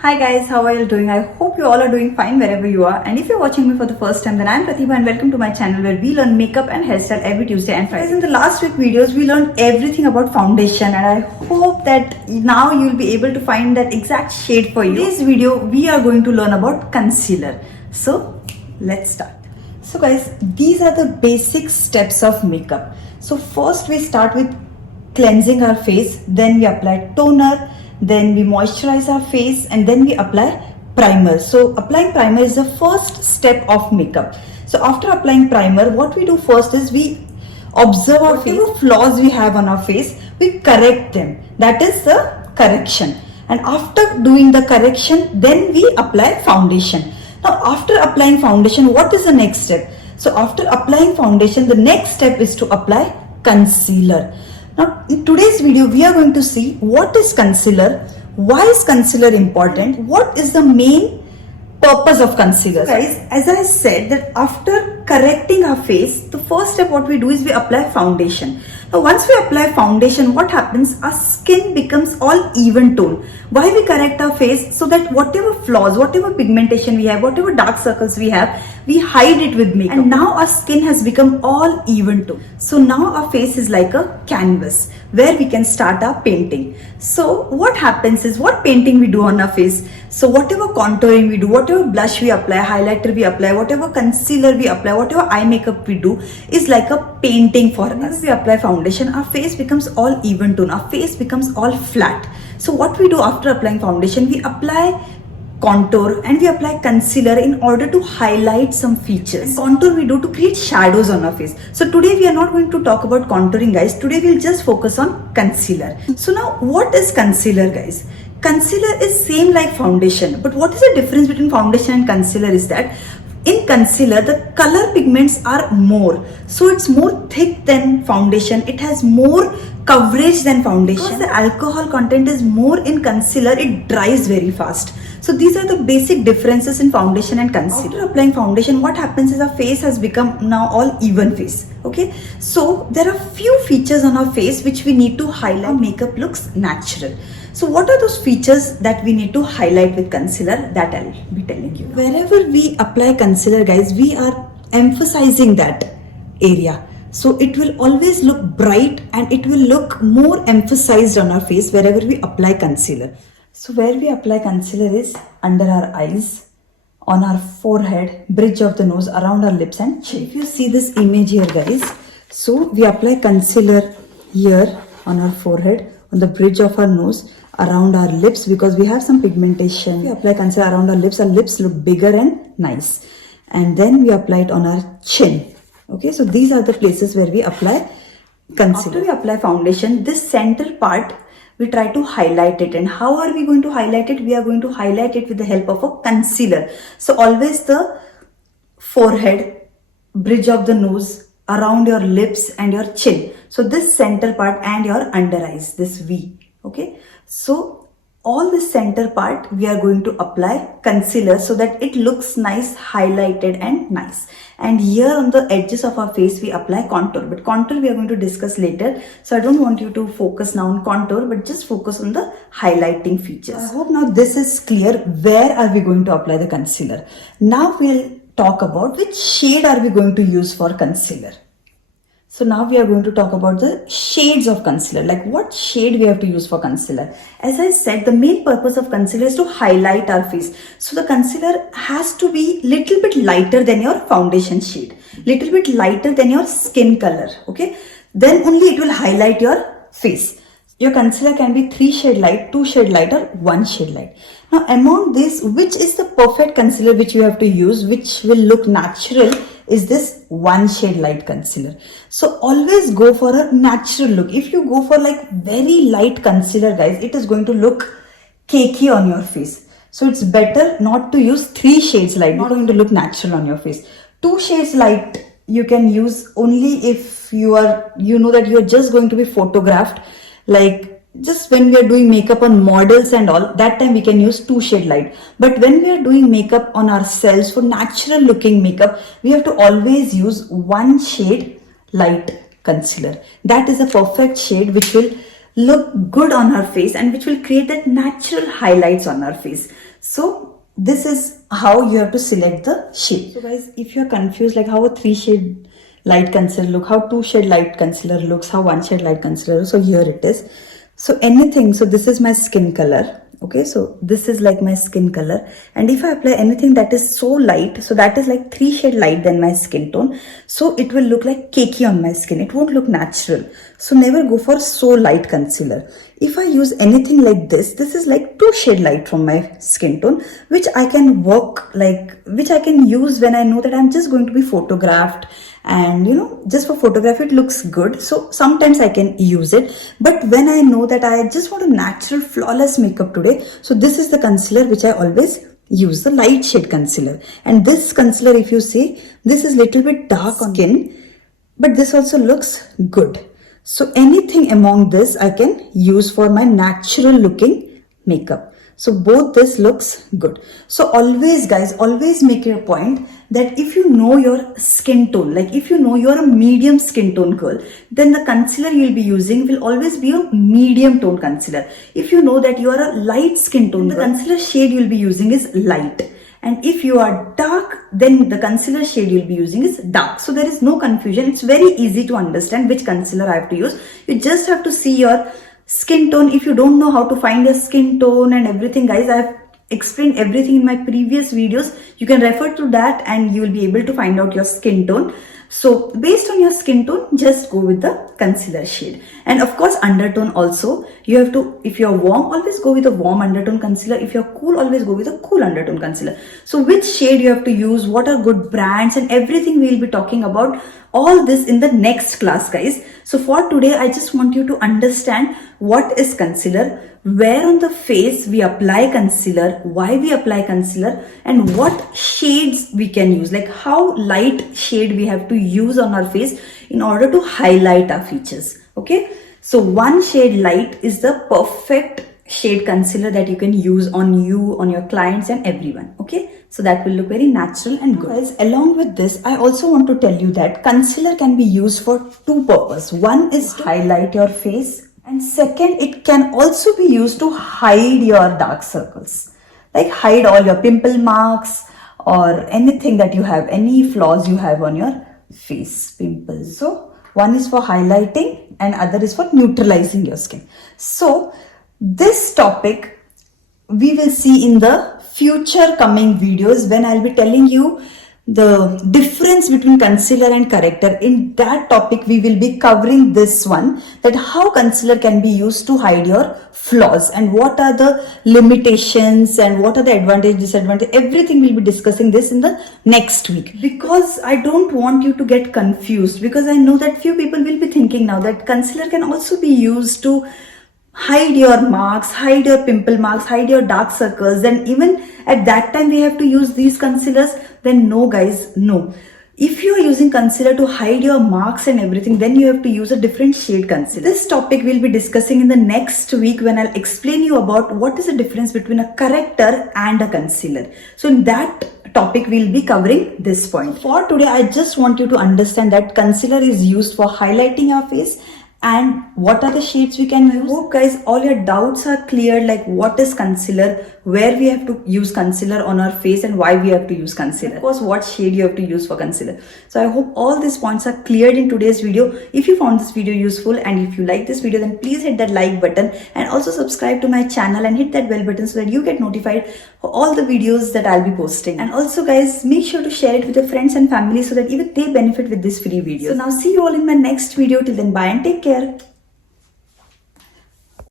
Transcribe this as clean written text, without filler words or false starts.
Hi guys, how are you doing? I hope you all are doing fine wherever you are. And if you're watching me for the first time, then I'm Pratibha and welcome to my channel where we learn makeup and hairstyle every Tuesday and Friday. Guys, in the last week videos, we learned everything about foundation and I hope that now you'll be able to find that exact shade for you. In this video, we are going to learn about concealer. So, let's start. So guys, these are the basic steps of makeup. So first we start with cleansing our face, then we apply toner, then we moisturize our face, and then we apply primer. So applying primer is the first step of makeup. So after applying primer, what we do first is we observe our face. Whatever flaws we have on our face, we correct them. That is the correction. And after doing the correction, then we apply foundation. Now after applying foundation, what is the next step? So after applying foundation, the next step is to apply concealer. Now in today's video, we are going to see what is concealer, why is concealer important, what is the main purpose of concealer. So guys, as I said that after correcting our face, the first step what we do is we apply foundation. Now once we apply foundation, what happens? Our skin becomes all even tone. Why we correct our face? So that whatever flaws, whatever pigmentation we have, whatever dark circles we have, we hide it with makeup. And now our skin has become all even tone. So now our face is like a canvas where we can start our painting. So what happens is, what painting we do on our face? So whatever contouring we do, whatever blush we apply, highlighter we apply, whatever concealer we apply, whatever eye makeup we do is like a painting for us. When we apply foundation, our face becomes all even tone, our face becomes all flat. So what we do after applying foundation, we apply contour and we apply concealer in order to highlight some features. And contour we do to create shadows on our face. So today we are not going to talk about contouring guys. Today we'll just focus on concealer. So now what is concealer guys? Concealer is same like foundation, but what is the difference between foundation and concealer is that in concealer the color pigments are more, so it's more thick than foundation, it has more coverage than foundation. Because the alcohol content is more in concealer, it dries very fast. So these are the basic differences in foundation and concealer. After applying foundation, what happens is our face has become now all even face. Okay, so there are few features on our face which we need to highlight. Our makeup looks natural. So what are those features that we need to highlight with concealer? That I'll be telling you. Wherever we apply concealer guys, we are emphasizing that area. So it will always look bright and it will look more emphasized on our face wherever we apply concealer. So where we apply concealer is under our eyes, on our forehead, bridge of the nose, around our lips and chin. If you see this image here guys, so we apply concealer here on our forehead, on the bridge of our nose, around our lips because we have some pigmentation. We apply concealer around our lips look bigger and nice. And then we apply it on our chin. Okay, so these are the places where we apply concealer. After we apply foundation, this center part, we try to highlight it. And how are we going to highlight it? We are going to highlight it with the help of a concealer. So always the forehead, bridge of the nose, around your lips and your chin. So this center part and your under eyes, this V. Okay, so all the center part we are going to apply concealer so that it looks nice, highlighted and nice. And here on the edges of our face we apply contour, but contour we are going to discuss later. So I don't want you to focus now on contour, but just focus on the highlighting features. I hope now this is clear. Where are we going to apply the concealer? Now we'll talk about which shade are we going to use for concealer. So now we are going to talk about the shades of concealer, like what shade we have to use for concealer. As I said, the main purpose of concealer is to highlight our face. So the concealer has to be little bit lighter than your foundation shade, little bit lighter than your skin color. Okay, then only it will highlight your face. Your concealer can be 3 shade light, 2 shade light or 1 shade light. Now among this, which is the perfect concealer which you have to use, which will look natural, is this 1 shade light concealer. So always go for a natural look. If you go for like very light concealer guys, it is going to look cakey on your face. So it's better not to use 3 shades light, not going to look natural on your face. 2 shades light you can use only if you know that you are just going to be photographed, like just when we are doing makeup on models and all, that time we can use 2 shade light. But when we are doing makeup on ourselves for natural looking makeup, we have to always use 1 shade light concealer. That is a perfect shade which will look good on our face and which will create that natural highlights on our face. So this is how you have to select the shade. So guys, if you're confused like how a 3 shade light concealer look, how 2 shade light concealer looks, how 1 shade light concealer looks, so here it is. So anything, so this is my skin color. Okay, so this is like my skin color, and if I apply anything that is so light, so that is like 3 shade light than my skin tone, so it will look like cakey on my skin. It won't look natural. So never go for so light concealer. If I use anything like this is like 2 shade light from my skin tone, which I can work like, which I can use when I know that I'm just going to be photographed, and you know, just for photography it looks good, so sometimes I can use it. But when I know that I just want a natural flawless makeup today, so this is the concealer which I always use, the light shade concealer. And this concealer, if you see, this is little bit dark on skin, but this also looks good. So anything among this I can use for my natural looking makeup. So both this looks good. So always guys, always make it a point that if you know your skin tone, like if you know you're a medium skin tone girl, then the concealer you'll be using will always be a medium tone concealer. If you know that you are a light skin tone, the concealer shade you'll be using is light. And if you are dark, then the concealer shade you'll be using is dark. So there is no confusion. It's very easy to understand which concealer I have to use. You just have to see your skin tone. If you don't know how to find your skin tone and everything, guys, I have explained everything in my previous videos. You can refer to that and you will be able to find out your skin tone. So based on your skin tone, just go with the concealer shade. And of course undertone also, you have to, if you're warm, always go with a warm undertone concealer. If you're cool, always go with a cool undertone concealer. So which shade you have to use, what are good brands, and everything we'll be talking about all this in the next class, guys. So for today, I just want you to understand what is concealer, where on the face we apply concealer, why we apply concealer, and what shades we can use, like how light shade we have to use on our face in order to highlight our features. Okay, so 1 shade light is the perfect shade concealer that you can use on you, on your clients and everyone. Okay, so that will look very natural and good. Guys, along with this, I also want to tell you that concealer can be used for 2 purposes. One is to highlight your face, and second, it can also be used to hide your dark circles, like hide all your pimple marks or anything that you have, any flaws you have on your face, pimples. So one is for highlighting and other is for neutralizing your skin. So this topic we will see in the future coming videos when I'll be telling you the difference between concealer and corrector. In that topic we will be covering this one, that how concealer can be used to hide your flaws and what are the limitations and what are the advantage, disadvantage. Everything we'll be discussing this in the next week, because I don't want you to get confused, because I know that few people will be thinking now that concealer can also be used to hide your marks, hide your pimple marks, hide your dark circles, and even at that time we have to use these concealers. Then no guys, no. If you are using concealer to hide your marks and everything, then you have to use a different shade concealer. This topic we'll be discussing in the next week when I'll explain you about what is the difference between a corrector and a concealer. So in that topic we'll be covering this point. For today, I just want you to understand that concealer is used for highlighting your face and what are the shades we can use. I hope guys all your doubts are clear, like what is concealer, where we have to use concealer on our face, and why we have to use concealer. Of course, what shade you have to use for concealer. So I hope all these points are cleared in today's video. If you found this video useful and if you like this video, then please hit that like button and also subscribe to my channel and hit that bell button so that you get notified for all the videos that I'll be posting. And also guys, make sure to share it with your friends and family so that even they benefit with this free video. So now see you all in my next video. Till then, bye and take care.